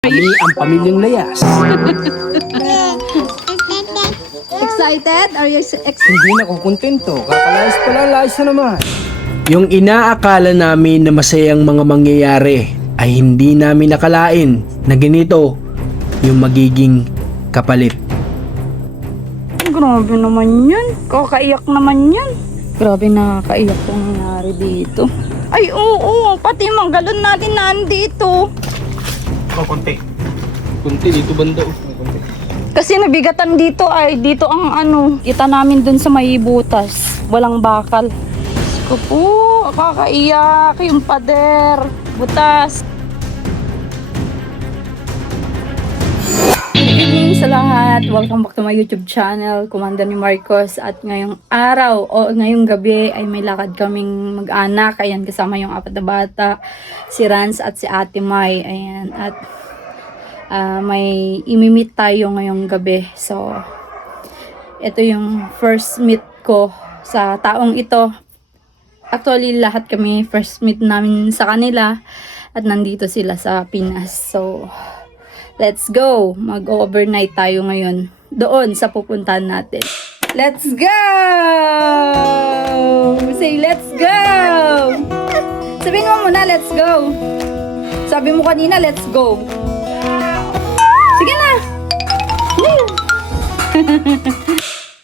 Kami ang Pamilyang Layas. Excited? Are you Hindi na ako kontento. Kakalayas pala, layas na naman. Yung inaakala namin na masayang mga mangyayari ay hindi namin nakalain na ganito yung magiging kapalit. Grabe naman yan. Kakaiyak naman yan. Grabe nakakaiyak kung nangyari dito. Ay, oo. Pati yung mga galon natin nandito. Konti. Konti dito banda. Konti. Kasi nabigatan dito ay dito ang kita namin dun sa may butas. Walang bakal. Diyos ko po, kakaiyak yung pader. Butas. Good evening sa lahat. Welcome back to my YouTube channel, Commander ni Marcos. At ngayong araw o ngayong gabi ay may lakad kaming mag-anak. Ayan, kasama yung apat na bata, si Rans at si Ate Mai. Ayan, at may imimit tayo ngayong gabi. So, ito yung first meet ko sa taong ito. Actually, lahat kami first meet namin sa kanila at nandito sila sa Pinas. So, let's go! Mag-overnight tayo ngayon doon sa pupuntahan natin. Let's go! Say, let's go! Sabihin mo muna, let's go! Sabi mo kanina, let's go! Sige na!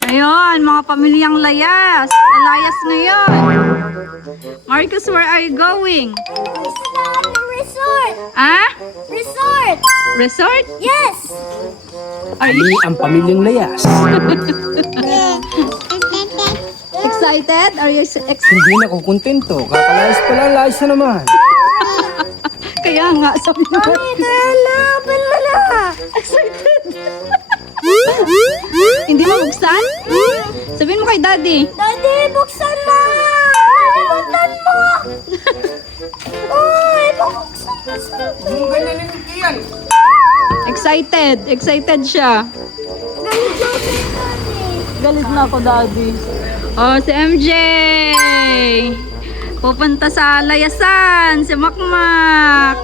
Ayun, mga pamilyang layas. Layas ngayon. Marcus, where are you going? Resort! Ah? Resort! Resort? Yes! Are Kami you ang Pamilyang Layas. excited? Are you Hindi na ako kontento. Kakalayas pala, layas na naman. Kaya nga, sabi mo. Open mo na! Excited. Hindi mo buksan? Sabihin mo kay daddy. Daddy, buksan mo! Buksan mo! Uy, buksan mo! Excited. Excited siya. Galit na ako, Daddy. Galit na ako, daddy. Oh, si MJ. Pupunta sa layasan. Si Makmak.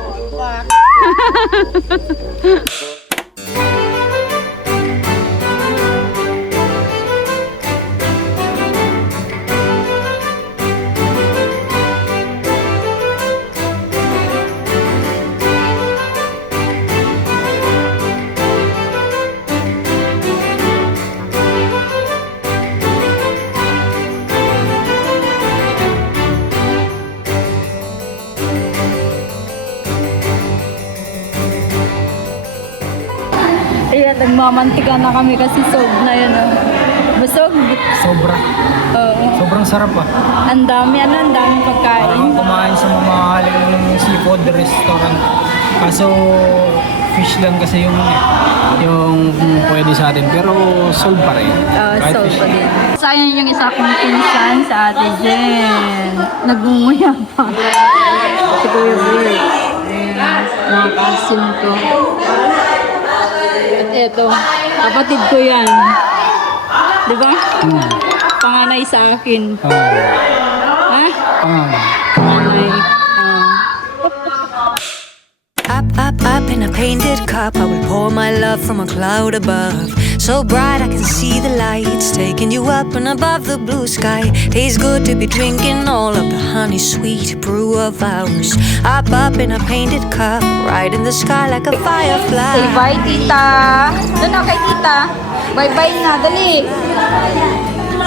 Ayan, nagmamantika na kami kasi sog na yun. Busog? Sobra. Oo. Sobrang sarap ah. Ang dami, ang daming pagkain. Parang kumain sa mamahaling seafood restaurant. Kaso fish lang kasi yung pwede sa atin. Pero sold pa rin. Kahit So fish. pa din. Sayang yung isa kong pinsan sa Ate Jen. Nagmumuya pa. Si Kuya Bert. Ayan, mga kasim ko. At eto, kapatid ko yan. Diba? Panganay sa akin. Ha? Panganay. Up in a painted cup, I will pour my love from a cloud above. So bright I can see the lights taking you up and above the blue sky. Tastes good to be drinking all of the honey sweet brew of ours. Up in a painted cup, right in the sky like a firefly. Say bye, tita. Doon na kay tita. Bye-bye na, dali.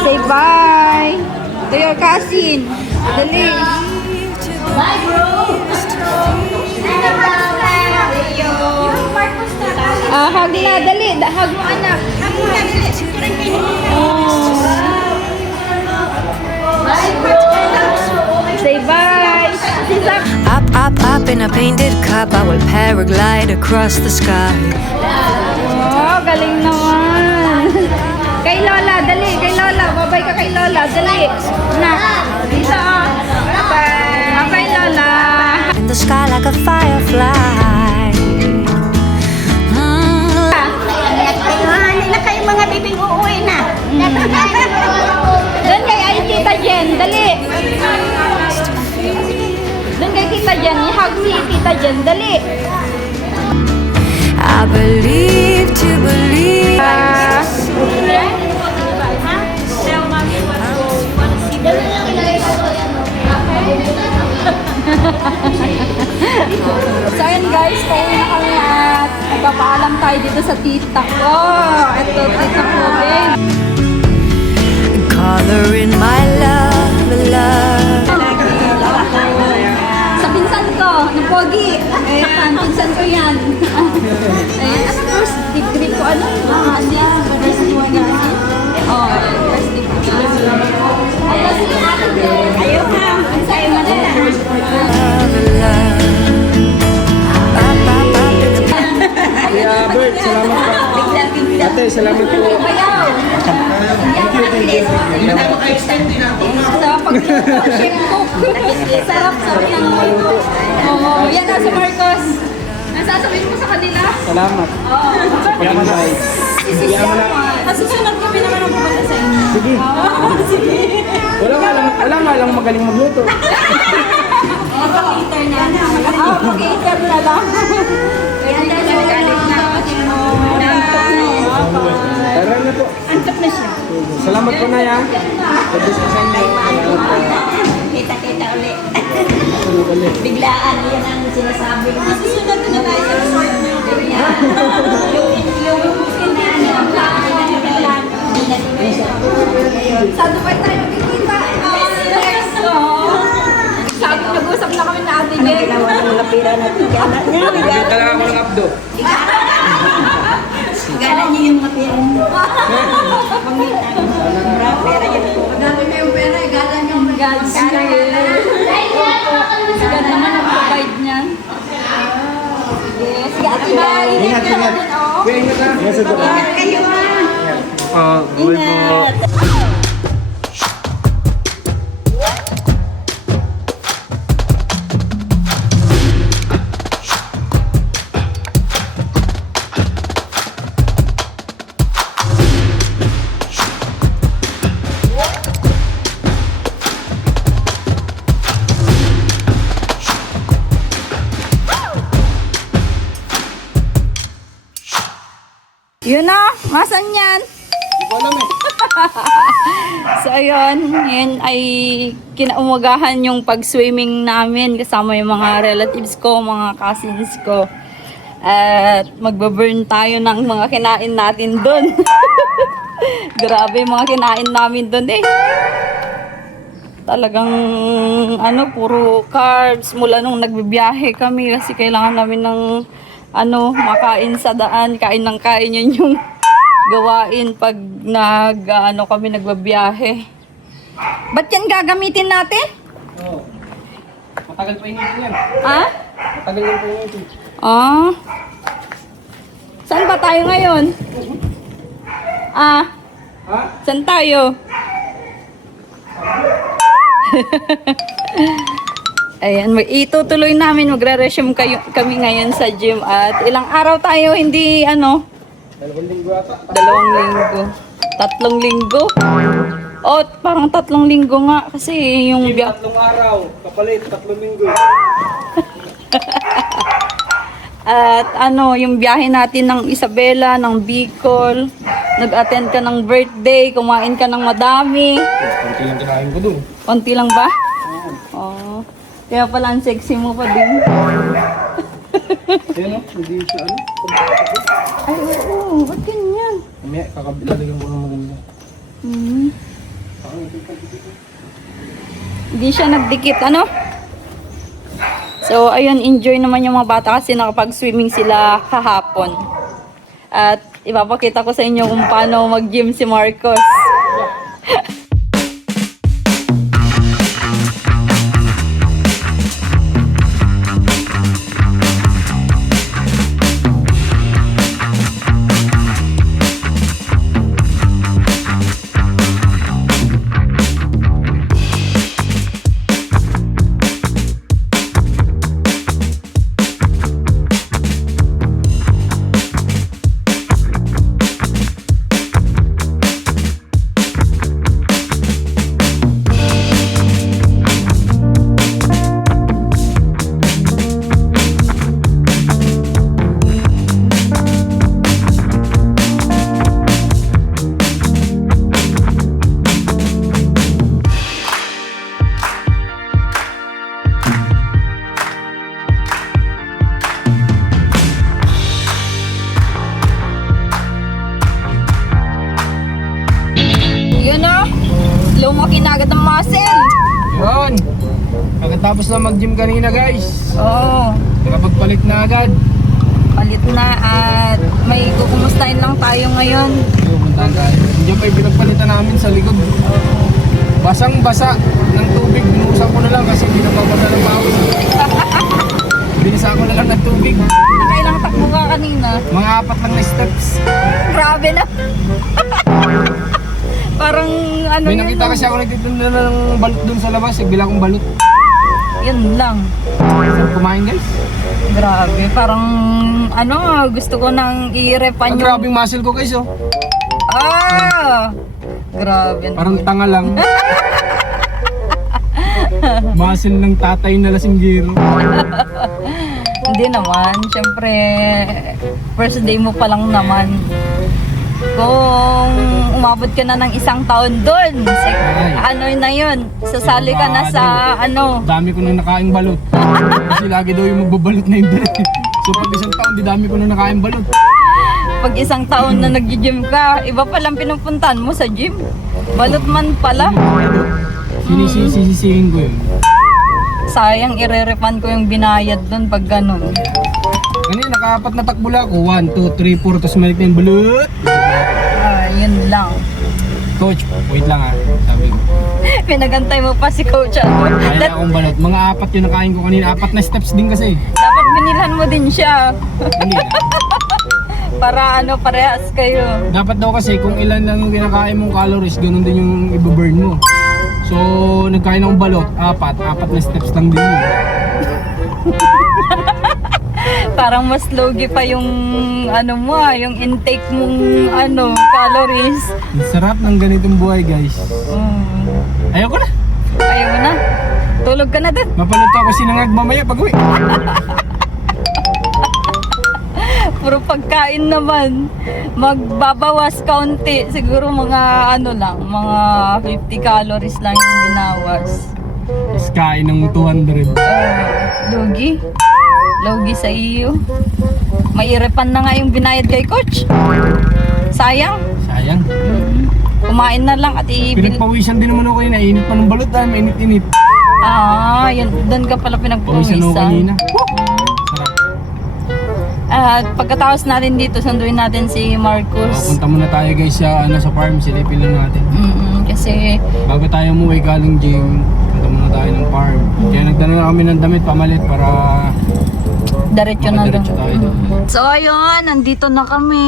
Say bye. To your cousin. Dali. Bye, bro! Hug na, dali. Hug mo, anak. Bye, bro! Say bye. Up in a painted cup, I will paraglide across the sky. Oh, galing naman. Kay Lola, dali. Kay Lola. Babay ka kay Lola. Dali. Na. Dito. Bye. Kay Lola. In the sky like a firefly. Hindi na kayo mga bibing uuwi na. Doon kay ay Tita Jen. Dali. Doon kay Tita Jen. I-hug si Tita Jen. Dali. believe, to believe. So ayun guys, pauwi na kami at nagpapaalam tayo dito sa tita ko. Ito, tita ko din. Color in my love, love. Sa pinsan ko, ng pogi. Ayan, pinsan ko yan. Ayan, ano first degree ko, ano? First degree. Oh, first degree. Ayan, si ate din. Ayaw ka. Sa'yo mo na. Kuya Bert, salamat po. Ate, salamat po. Bayaw. Sa pag-chef cook. Sarap sa pinang. Oo, yan na si Marcos. Nasasabihin mo sa kanila? Salamat. Oo. Pag-invite. Susunod kami naman ang pupunta sa inyo. Sige. Sige. Wala nga lang magaling magluto. Mag-cater na. Mag-cater na lang. Kaya na siya galing na. Tara na po. Antok na siya. Salamat po na ya. Kita-kita ulit. Biglaan, yan ang sinasabi ko. Susunod na tayo sa resort niyo. Sa Dubai tayo magkikita. Yes. Sabi, nag-usap na kami na ate Jen. Ginawa ng mga pira na tigana niya. Bigyan lang ako ng abdo. Gana niya yung mga pira niya. Pangitan. Mura pera yun po. Dami na yung pera, gala niyo. God's grace. Sige naman ang-provide niyan. Yes. Sige, ate ba? Ingat ka natin, oh. Kuya, ingat na. Yes, ito. Ingat kayo ah. Ingat. Yun na, masan yan? Hindi ko alam eh. So ayun, yun ay kinaumagahan yung pag-swimming namin kasama yung mga relatives ko, mga cousins ko. At magbaburn tayo ng mga kinain natin doon. Grabe yung mga kinain namin doon eh. Talagang ano, puro carbs mula nung nagbibiyahe kami kasi kailangan namin ng ano, makain sa daan, kain ng kain, yun yung gawain pag kami nagbabiyahe. Ba't yan gagamitin natin? Oo. Matagal pa initin yan. Ah? Matagal yan pa initin. Ah? Saan ba tayo ngayon? Ah? Ha? Saan tayo? Ayan, itutuloy namin, magre-resume kami ngayon sa gym at ilang araw tayo hindi 2 linggo ata. 2 linggo. 3 linggo? Oh, parang 3 linggo nga kasi yung 3 araw. Kapalit, 3 linggo. At yung biyahe natin ng Isabela, ng Bicol, nag-attend ka ng birthday, kumain ka ng madami. Kunti lang kinain ko dun. Konti lang ba? Oh. Kaya pala ang sexy mo pa din. Ayan o, hindi siya ano. Ay, oo. Ba't ganyan? Mamaya, kakabilagyan ko ng maganda. Hmm. Hindi siya nagdikit, ano? So, ayun, enjoy naman yung mga bata kasi nakapag-swimming sila kahapon. At ipapakita ko sa inyo kung paano mag-gym si Marcos. muscle. Yun. Pagkatapos na mag-gym kanina guys, Oo. nakapagpalit na agad. Palit na at may kukumustahin lang tayo ngayon. Pupunta guys. Diyan pa yung pinagpalitan namin sa likod. Basang-basa ng tubig. Binuhusan ko na lang kasi hindi napapasa ng pawis. Binisa ko na lang ng tubig. Nakailang takbo ka kanina. Mga 4 lang na steps. Grabe na. Parang ano May yun. nakita kasi ako nagtitinda ng balot dun sa labas. Nagbila akong balot. Yun lang. Sarap kumain guys. Grabe. Parang ano, gusto ko nang i-repan Ang yung... grabing muscle ko guys oh. Ah! Grabe. Parang tanga lang. Muscle ng tatay na lasinggero. Hindi naman. Siyempre, first day mo pa lang naman. Kung umabot ka na ng 1 taon doon, ano na yun, sasali ka na sa ano. Dami ko nang nakaing balot. Kasi lagi daw yung magbabalot na yun. So pag 1 taon, di dami ko nang nakaing balot. Pag 1 taon na nag-gym ka, iba palang pinupuntahan mo sa gym. Balot man pala. Sinisisihin ko yun. Sayang, ire-refund ko yung binayad doon pag ganun. Kanina, naka-4 na takbo lang ako. 1, 2, 3, 4. Tapos malik na yung balot. Yun lang. Coach, wait lang ha. Sabi ko. Pinagantay mo pa si coach. Kaya akong balot. Mga 4 yung nakain ko kanina. 4 na steps din kasi. Dapat binilhan mo din siya. Hindi na. Para ano, parehas kayo. Dapat daw kasi kung ilan lang yung kinakain mong calories, ganun din yung i-burn mo. So, nagkain akong balot, 4 na steps lang din yun. Parang mas logi pa yung ano mo, yung intake mong ano, calories. Ang sarap ng ganitong buhay guys. Ayoko na. Ayaw mo na. Tulog ka na din. Mapalito ako sinangag mamaya pag uwi. Puro pagkain naman. Magbabawas kaunti. Siguro mga ano lang, mga 50 calories lang yung binawas. Tapos kain ng 200. Logi. Logi sa iyo. Mairepan na nga yung binayad kay coach. Sayang. Sayang. Kumain na lang at Pinagpawisan din naman ako kanina. Init pa ng balot dahil mainit-init. yun, doon ka pala Pawisan ako pinagpawisan. kanina. Sarap. At pagkatapos natin dito, sunduin natin si Marcos. Punta muna tayo guys sa, sa farm. Silipin lang natin. Kasi Bago tayo umuwi galing gym, punta muna tayo ng farm. Kaya nagdala na kami ng damit pamalit para diretso na doon. makadiretso tayo doon. So ayun, nandito na kami.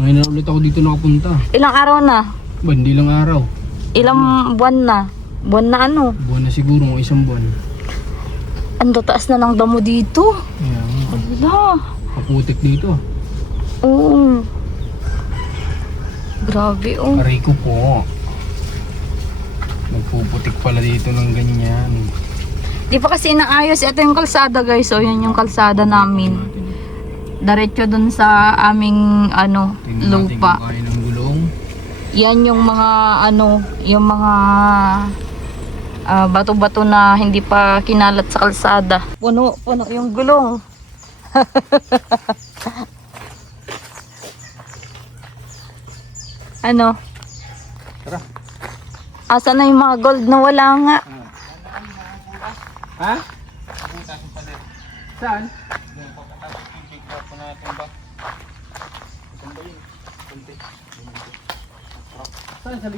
Ngayon na ulit ako dito nakapunta. Ilang araw na? Ba, hindi lang araw. Ilang buwan na? Buwan na ano? Buwan na siguro, mga 1 buwan. Ang taas na ng damo dito. Kaya nga, Wala. kaputik dito. Oo. Grabe oh. Aray ko po. Nagpuputik pala dito ng ganyan. Di pa kasi inaayos. Ito yung kalsada guys. So yan yung kalsada namin. Diretso dun sa aming ano, Tingnan natin lupa. kung kaya ng gulong. Yan yung mga ano, yung mga bato-bato na hindi pa kinalat sa kalsada. Puno yung gulong. Ano? Tara. Asan na yung mga gold na wala nga? Ha? Saan?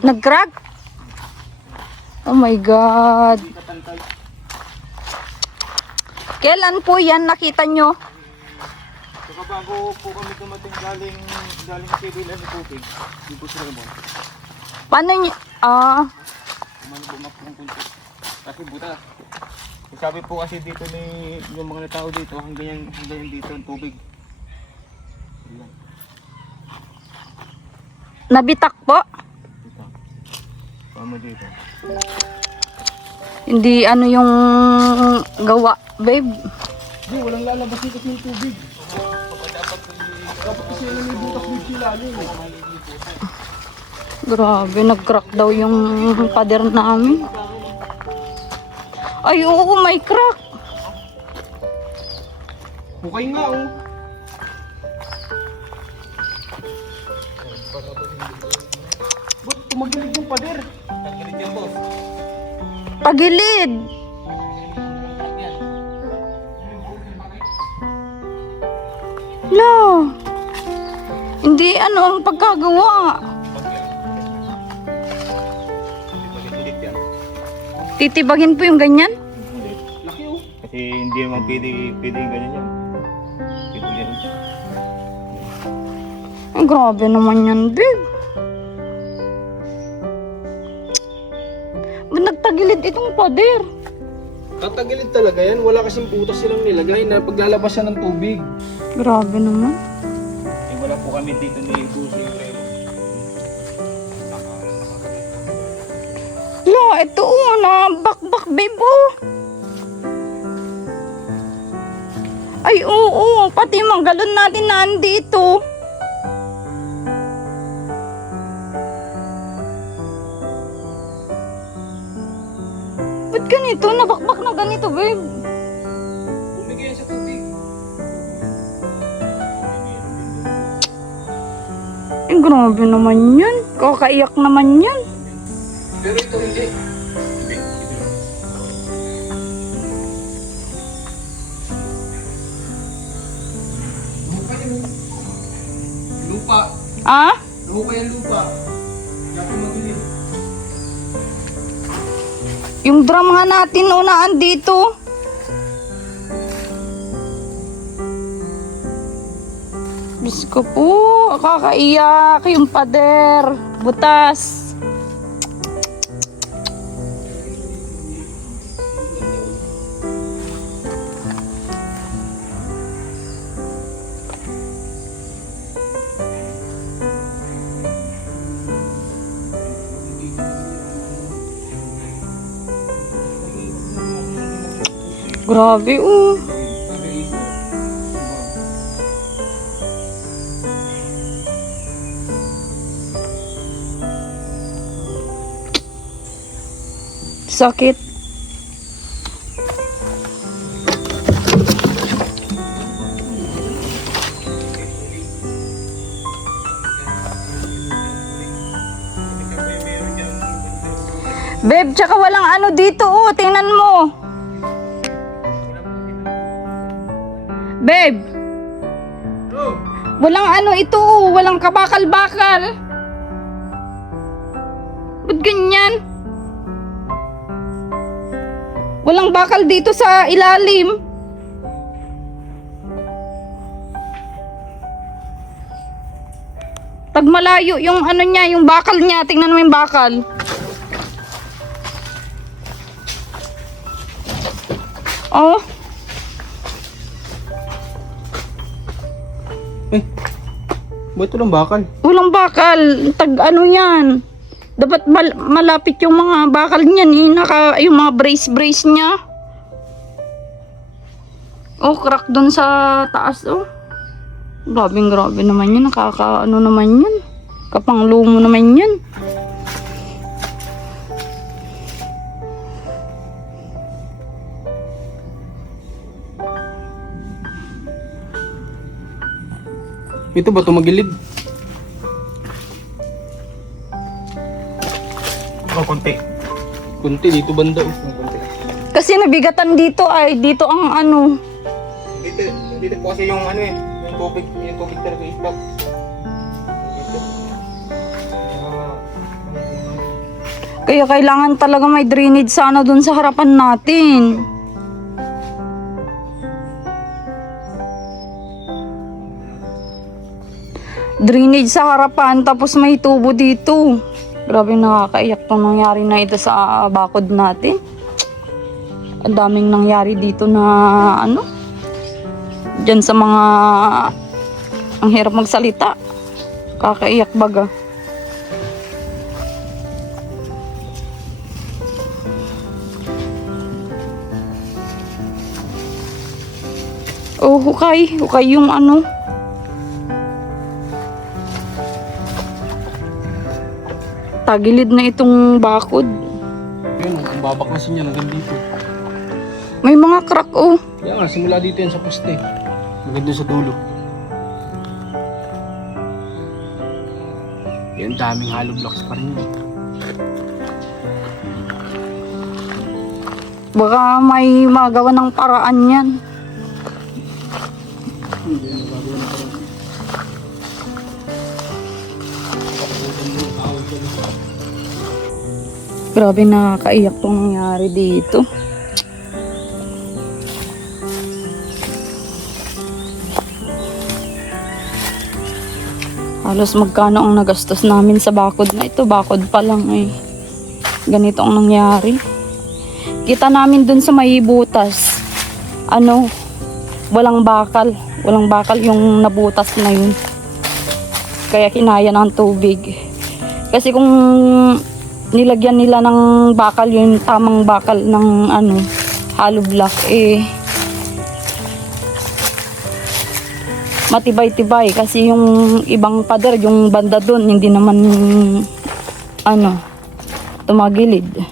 Nag-crack? Oh my God. Kailan po yan nakita nyo? Saka bago po kami dumating galing Sibilan ni Tubig, di po sila mo. Paano nyo? Kumano bumak ng kunti. Kasi buta. Sabi po kasi dito ni yung mga tao dito hanggang dito ang tubig. Ayan. Nabitak po? Dito. Paano dito? Hindi ano yung gawa, babe. Di, walang lalabas dito ng tubig. Dapat kasi may butas dito lalim. Grabe, nag-crack daw yung pader namin. Ay, oo, may crack. Bukay nga oh. Ba't tumagilid yung pader. Tagilid yan, boss. Pagilid. No. Hindi ano ang pagkagawa. Ulit yan. Titibagin po yung ganyan. Laki oh. Kasi hindi naman pwede yung ganyan yan. Pwede yan. Ay, grabe naman yan, babe. Ba't nagtagilid itong pader? Tatagilid talaga yan. Wala kasing butas silang nilagay na paglalabas siya ng tubig. Grabe naman. Eh, wala po kami dito ni Busi. La, ito oh, na bakbak, babe oh. Ay, oo, pati yung mga galon natin na andito. Ba't ganito? Nabakbak na ganito, babe. Bumigay yan sa tubig. Eh, grabe naman yan. Kakaiyak naman yan. Pero ito hindi. Lupa. Ah? Lupa yung lupa. Kaya tumagilid. Yung drum nga natin unaan dito. Diyos ko po, kakaiyak yung pader. Butas. Grabe oh. Sakit. Babe, tsaka walang ano dito oh, tingnan mo. Babe. Walang ano ito, oh, walang kabakal-bakal. Ba't ganyan? Walang bakal dito sa ilalim. Pag malayo yung ano niya, yung bakal niya, tingnan mo yung bakal. Oh. Ba't ito lang bakal? Walang bakal. Tag ano yan. Dapat malapit yung mga bakal niyan eh. Yung mga brace niya. Oh, crack dun sa taas oh. Grabe naman yan. Nakakaano naman yan. Kapanglumo naman yan. Ito ba tumagilid? Oh, konti. Kunti dito banda. Konti. Kasi nabigatan dito ay dito ang ano. Dito po kasi yung ano eh. Yung tubig talaga stop. Kaya kailangan talaga may drainage sana dun sa harapan natin. Drainage sa harapan tapos may tubo dito. Grabe, nakakaiyak tong nangyari na ito sa bakod natin. Ang daming nangyari dito na ano. Diyan sa mga ang hirap magsalita. Kakaiyak baga. Oh, hukay yung ano. Tagilid na itong bakod. Yun, ang babaklasin niya hanggang dito. May mga crack oh. Kaya nga, simula dito yan sa poste. Hanggang doon sa dulo. Yan, daming hollow blocks pa rin yun. Baka may magawa ng paraan yan. Grabe, nakakaiyak tong nangyari dito. Halos magkano ang nagastos namin sa bakod na ito. Bakod pa lang eh. Ganito ang nangyari. Kita namin dun sa may butas. Walang bakal. Walang bakal yung nabutas na yun. Kaya kinaya ng tubig. Kasi kung nilagyan nila ng bakal, yung tamang bakal ng hollow block, matibay-tibay. Kasi yung ibang pader, yung banda dun, hindi naman tumagilid.